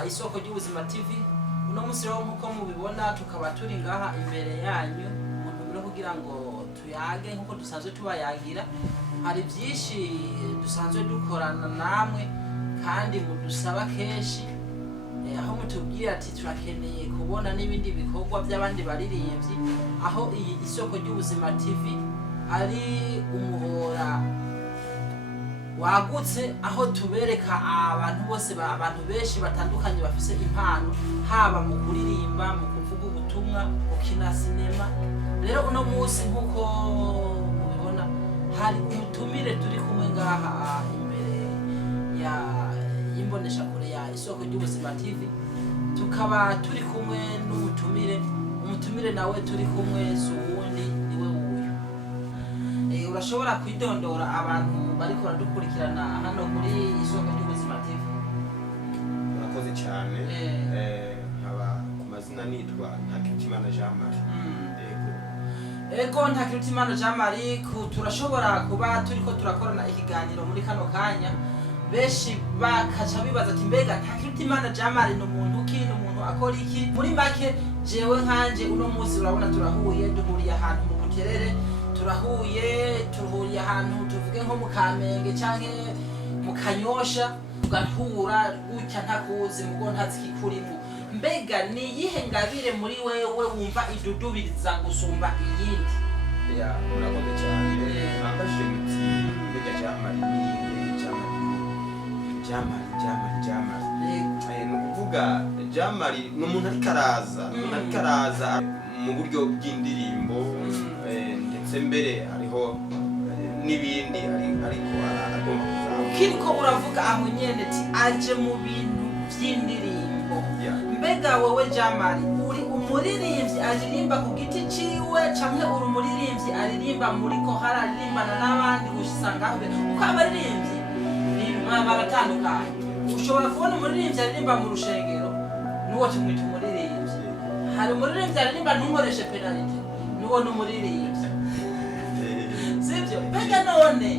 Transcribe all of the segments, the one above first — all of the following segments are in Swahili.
yitwa Isoko ry'Ubuzima TV. Uno musi rero nkuko mubibona tukaba turi ngaha imbere yanyu mu kugira ngo tuyage nkuko dusanzwe tubayagira. Hari byinshi dusanzwe dukorana namwe kandi mudusaba keshi aho mutubwira ati turakeneye kubona n'ibindi bikorwa by'abandi baririmbyi, aho iyi Isoko ry'Ubuzima TV ari umuhora wagutse, aho tubereka abantu bose abantu benshi batandukanye bafise impano, haba mu kuririmba, mu kuvuga ubutumwa, gukina sinema. Rero uno musi nkuko mubibona hari umutumire turi kumwe ngaha imbere ya imbonesha kure ya Isoko ry'Ubuzima TV. Tukaba turi kumwe umutumire nawe turi kumwe suwundi niwe wuyu. Urashobora kwidondora abantu bariko baradukurikirana hano kuri Isoko ry'Ubuzima TV? Murakoze cyane. Nkaba ku mazina nitwa Ntakirutimana Jean Marie. Ego Ntakirutimana Jean Marie, turashobora kuba turiko turakorana ikiganiro muri kano kanya, benshi bakaca bibaza ati mbega Ntakirutimana Jean Marie ni umuntu ki, ni umuntu akora iki? Muri make jewe nkanje uno musi urabona duhuriye ahantu mu Buterere, tuhuriye ahantu tuvuge nko mu Kamenge canke mu Kanyosha, tugahura gutya ntakuzi mugo ntazi kikurimo. Mbega ni yihe ngabire muri wewe wumva idudubiriza gusumba iyindi? Murakoze cyane. Nambajije muti mbega Jean Marie ni Jean Marie. Ni ukuvuga Jean Marie ni umuntu ariko araza mu buryo bw'indirimbo, ndetse mbere hariho n'ibindi ariko aragomba kuzamuka. Ukiriko uravuga aho nyene ati aje mu bintu by'indirimbo. Mbega wowe Jean Marie uri umuririmbyi aririmba ku giti ciwe canke uri umuririmbyi aririmba muri kohara, aririmbana n'abandi gusanga uko abaririmbyi baratandukanye? Ushobora kubona umuririmbyi aririmba mu rushengero nuwo tumwita umuririmbyi, hari umuririmbyi aririmba ntunkoreshe penalite nuwo n'umuririmbyi, sivyo? Mbega none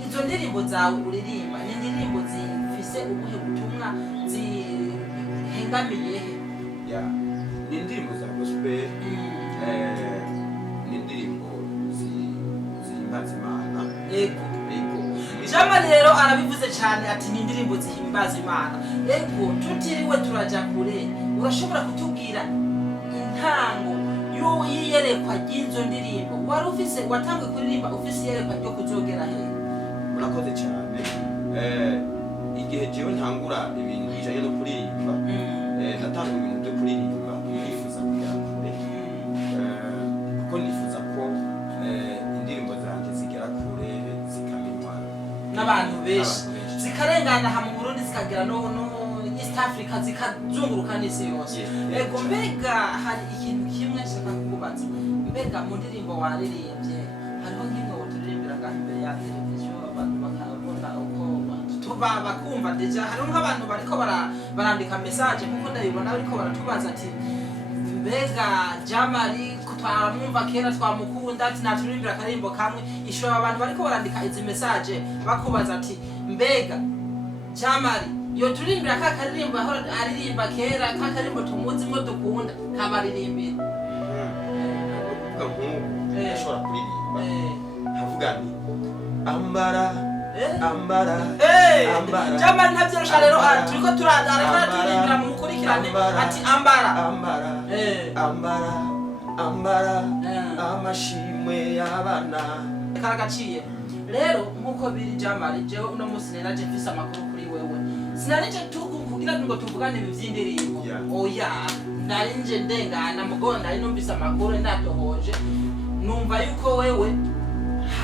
izo ndirimbo zawe uririmba ni indirimbo zifise ubuhe butumwa, zihengamiye he? Ni indirimbo za gospel, ni indirimbo zihimbaza Imana. Ego Jean Marie rero arabivuze cyane ati ni indirimbo zihimbaza Imana. Ego tutiriwe turaja kure, urashobora kutubwira intango yiyerekwa ry'izo ndirimbo? Wari ufise watangwe kuririmba ufise iyerekwa ryo kuzogera he? Murakoze cyane. Igihe jewe ntangura ibintu bijanye no kuririmba, natanga ibintu byo kuririmba nifuza kugera kure, kuko nifuza ko indirimbo zanje zigera kure zikamenywa n'abantu benshi, zikarengana ha mu Burundi zikagera no East Africa, zikazunguruka n'isi yose. Ego mbega hari ikintu kimwe nshaka kukubaza, mbega mu ndirimbo waririmbye hariho nk'imwe woturirimbira ngaho imbere ya televiziyo abantu bakabona uko bakumva deja? Hariho nk'abantu bariko barandika message kuko ndabibona bariko baratubaza ati mbega Jean Marie twamwumva kera twamukunda ati naturirimbira akarimbo kamwe. Ishobora abantu bariko barandika izi message bakubaza ati mbega Jean Marie yoturirimbira ka karirimbo aho aririmba kera, ka karimbo tumuzi mwo dukunda kabaririmbira? Kuvuga nk'ubu ashobora kuririmba havuga ni ambara. Jean Marie ntabyorosha rero, turiko turaririmbira mu mukurikirane ati ambara amashimwe y'abana karagaciye. Rero nkuko biri Jean Marie, jewe uno musi neraje mfise amakuru kuri wewe, sinarije kugira ngo tuvugane ibi vy'indirimbo. Oya, narinje ndengana mugo nari numvise amakuru ndatohoje, numva yuko wewe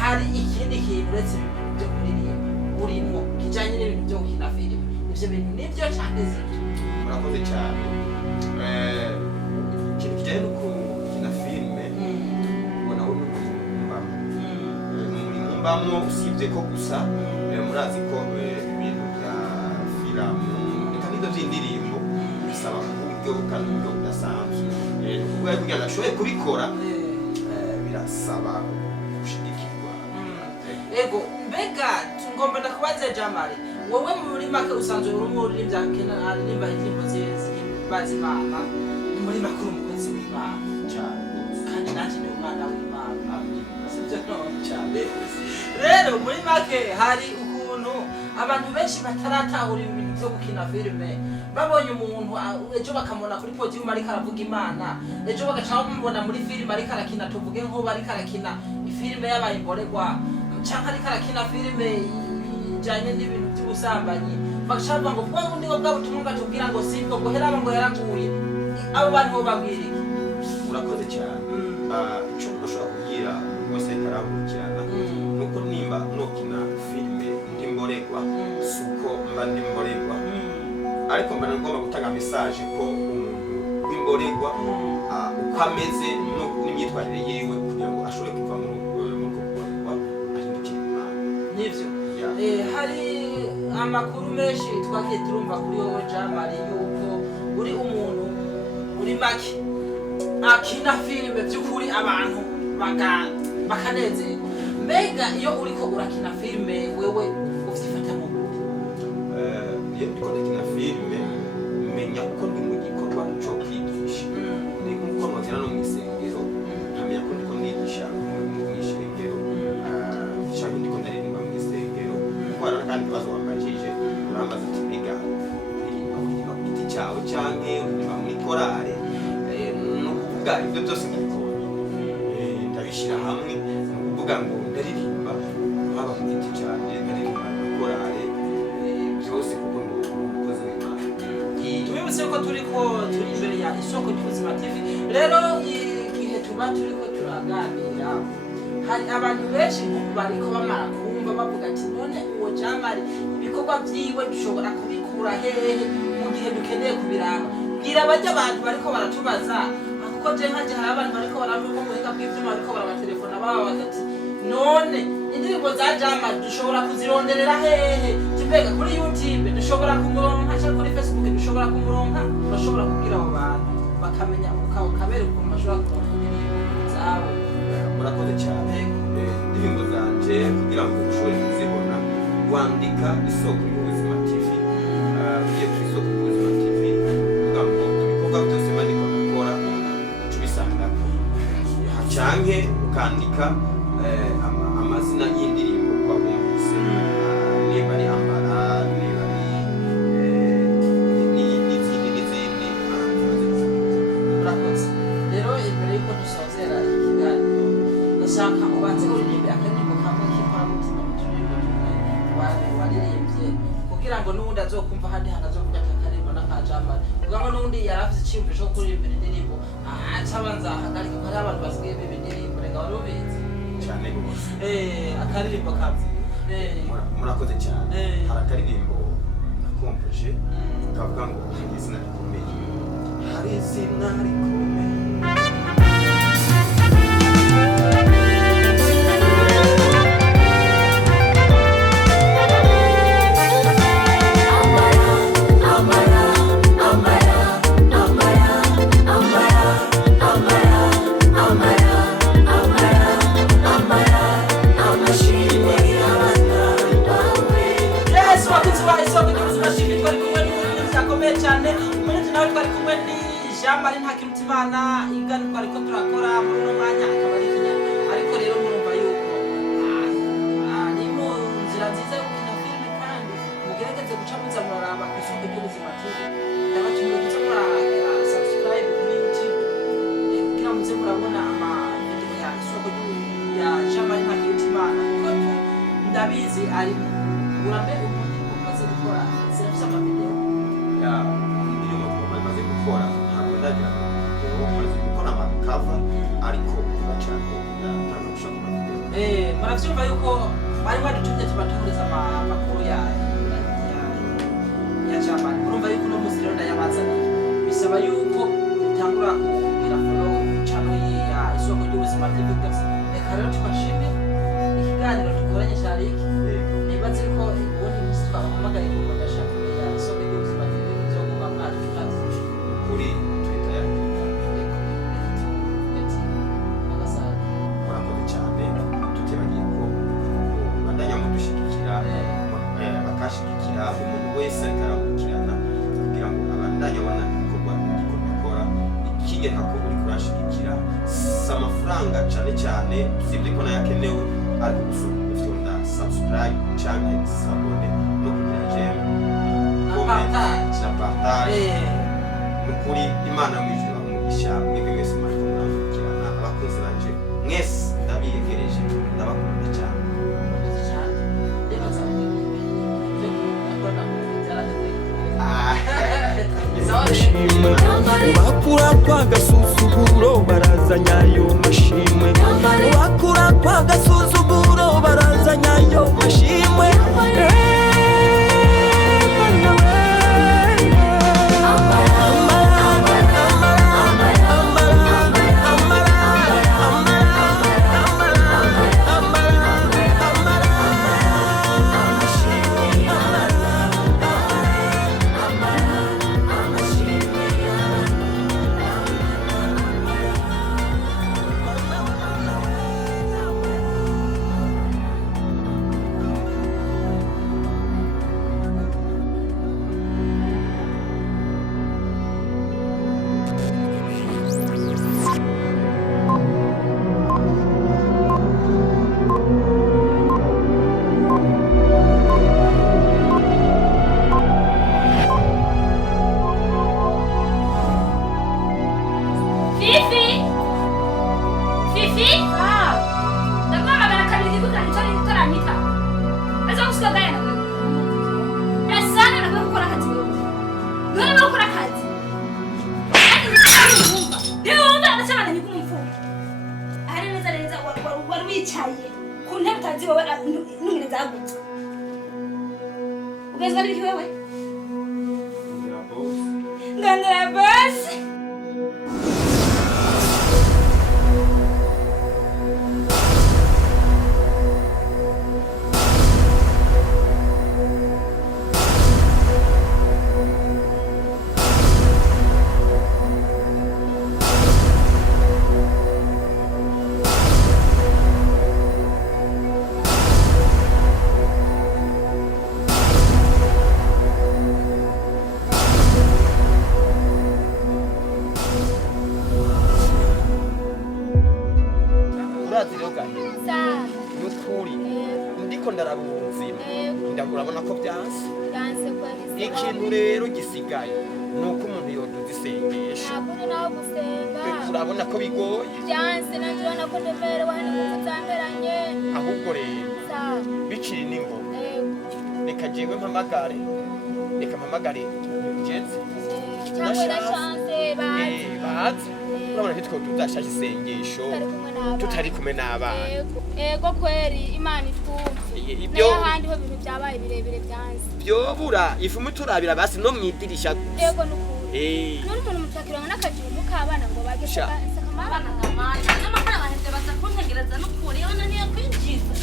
hari ikindi kintu uretse byo kuririmba urimo kijanye n'ibintu byo gukina filime. Ivyo bintu nivyo cyane zivyo? Murakoze cyane. Ikintu kijanye no gukina filime ubona wo mbamwo, usibye ko gusa murazi ko ibintu bya filime reka n'ibyo by'indirimbo bisaba uburyo kandi uburyo budasanzwe. Kuvuga kugira ngo ashoboye kubikora birasaba gushigikirwa. Ego mbega ngomba ndakubaze Jean Marie, wowe muri make usanzwe uri umuririmbyi aririmba indirimbo z'Imana muri make uri umukozi w'Imana cyane kandi nanjye ni umwana w'Imana sibyo none cyane rero muri make hari ukuntu abantu benshi bataratahura ibintu byo gukina filime babonye umuntu ejo bakamubona kuri podium ariko aravuga Imana ejo bagaca bamubona muri filime ariko arakina tuvuge nko ariko arakina filime y'abayimboregwa cyangwa ariko arakina filime ijyanye n'ibintu by'ubusambanyi bagaca bavuga ngo bwa bundi bwa butumwa batubwira ngo sibwo ngo heraba ngo yaraguye abo bantu bo babwira iki urakoze cyane icyo ushobora kubwira wese karahukirana nuko nimba nokina filime ndimboregwa suko mba ndimboregwa ariko mba ngomba gutanga message ko umuntu w'imboregwa uko ameze n'imyitwarire yiwe kugira ngo ashobore kuva mu kuboregwa ahindukira Imana nivyo hari amakuru menshi twagiye turumva kuri wowe Jamari yuko uri umuntu uri make akina filime by'ukuri abantu bakanezerwa mbega iyo uriko urakina filime wewe ufite mu iyo ndiko ndakina filime menya ko ndi mu gikorwa cyo kwigisha ndi nkuko nogera no mu isengero nkamenya ko ndiko ndigisha mu isengero cyangwa ndiko ndaririmba mu isengero kubara kandi bazo wambajije urambaza ati biga iririmba ku giti cyawe cyangwa uririmba muri korale no kuvuga ibyo byose ndabishyira hamwe no kuvuga ngo ndaririmba haba ku giti cyanjye ndaririmba mu korale byose kuko ni umukozi w'Imana tubibutse ko turi imbere ya Isoko ry'Ubuzima TV rero igihe tuba turiko turaganira hari abantu benshi bariko bamara kumva bavuga ati none uwo Jamari ibikorwa byiwe dushobora kubikura hehe mu gihe dukeneye kubiraba bwira abajya abantu bariko baratubaza kuko je nkaje hari abantu bariko baravuga ko muhinga bw'ivyuma bariko barabatelefona baba bagati none indirimbo za Jamari dushobora kuzironderera hehe tibega kuri YouTube dushobora kumuronka cyangwa kuri Facebook dushobora kumuronka bashobora kugira abo bantu bakamenya ukabere ukuntu bashobora kuronka indirimbo zawe murakoze cyane indirimbo zanje kugira ngo ushobore kuzibona wandika Isoko y'Ubuzima TV ugiye ku Isoko y'Ubuzima TV kugira ngo ibikorwa byose maniko nakora tubisangako canke ukandika amazina y'indirimbo kwa bumvise niba ari ambara niba ari n'izindi murakoze rero imbere yuko dusozera ikiganiro ndashaka ubanze uririmbe akaririmbo kamwe k'inkoramutima mu turirimbo tumwe waririmbye kugira ngo n'ubundi azokumva ahandi hantu azovuga ati akaririmbo n'aka Jamari kugira ngo n'ubundi yari afite icyiyumviro cyo kuririmbira indirimbo acabanza ahagarika ko hari abantu basigaye biba indirimbo reka wari ubizi cyane rwose akaririmbo kamwe murakoze cyane hari akaririmbo nakompoje kavuga ngo hari izina rikomeye hari izina rikomeye Jamari Ntakirutimana igani bariko turakora muri no mwanya akaba ari kinya ariko rero murumva yuko ni mu nzira nziza yo gukina filime kandi mugerageze guca muza muraraba ku Isoko ry'Ubuzima TV ndabatumiye kuza muraraba subscribe kuri YouTube kugira muze murabona ama video ya Isoko ya Jamari Ntakirutimana kuko ndabizi ari urambe umuntu umaze gukora zirafite ama video ya indirimbo bamaze gukora ndagira ngo gukora amakava ariko bacako ndatanga gushaka video muravyumva yuko bari badutumye tubatuhuriza amakuru ya Jamari urumva yuko no muziro ndayabazaniye bisaba yuko utangura kugira follow channel ya Isoko ry'Ubuzima TV reka rero tubashime ikiganiro dukoranye cyariki nibaze ko ubundi musi twahamagaye ngo ndashaka ya Isoko ry'Ubuzima TV byo kuba mwatutazi kuri bakashigikira ukigereka ko uri kurashigikira si amafaranga cyane cyane usibye ko nayo akenewe ariko gusa ufite subscribe canke sabone no kugira jeme comment na partage nukuri Imana mwijuru umugisha mwebwe mwese mwariko murakurikirana abakozi banje mwese ndabiyegereje ndabakunda cyane bakura kwa gasuzuguro barazanyayo mashimwe bakura kwa gasuzuguro barazanyayo mashimwe urabona ko byanse ikintu rero gisigaye nuko umuntu yoduza isengesho urabona ko bigoye byanse nanjye urabona ko ndemerewe hano kutamberanye ahubwo rero biciri n'ingoma reka jewe mpamagare jensi cyangwa na chance bazi urabona ko tudashaka isengesho tutari kumwe n'abana ego kweri Imana itwumve ibyo handi ho ibintu byabaye birebire byanze byobura ifu muturabira basi no mwidirisha ego nukuri none umuntu mutakirana n'akagira mukabana ngo bagese akamabana ngamana n'amakara baheze baza kuntegereza nukuri ona niyo kwinjiza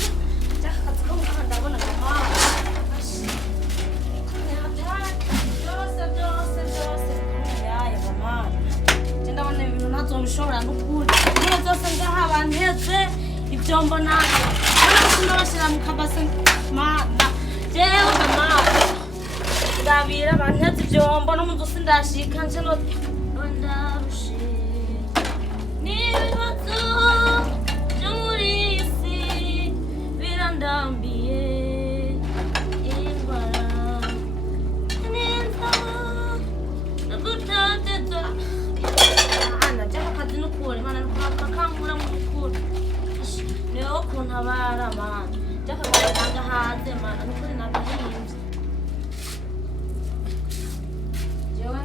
cyaka kazuko ndabona ngamana yaya ngamana ndabona ibintu ntazobishobora nukuri niyo byose ngaha banteze ibyo mbona ndabashira mu kabase mana jewe mana ndabira banteze ibyombo no mu dusi ndashika nje no ndarushe n'ibibazo byo muri isi birandambiye indwara n'inzara ndagutateta ana cyangwa akazi n'ukuri mana n'ukakangura mu ukuri niho kuntabara mana cyakagara nagahaze mana n'ukuri nagahimbye jewe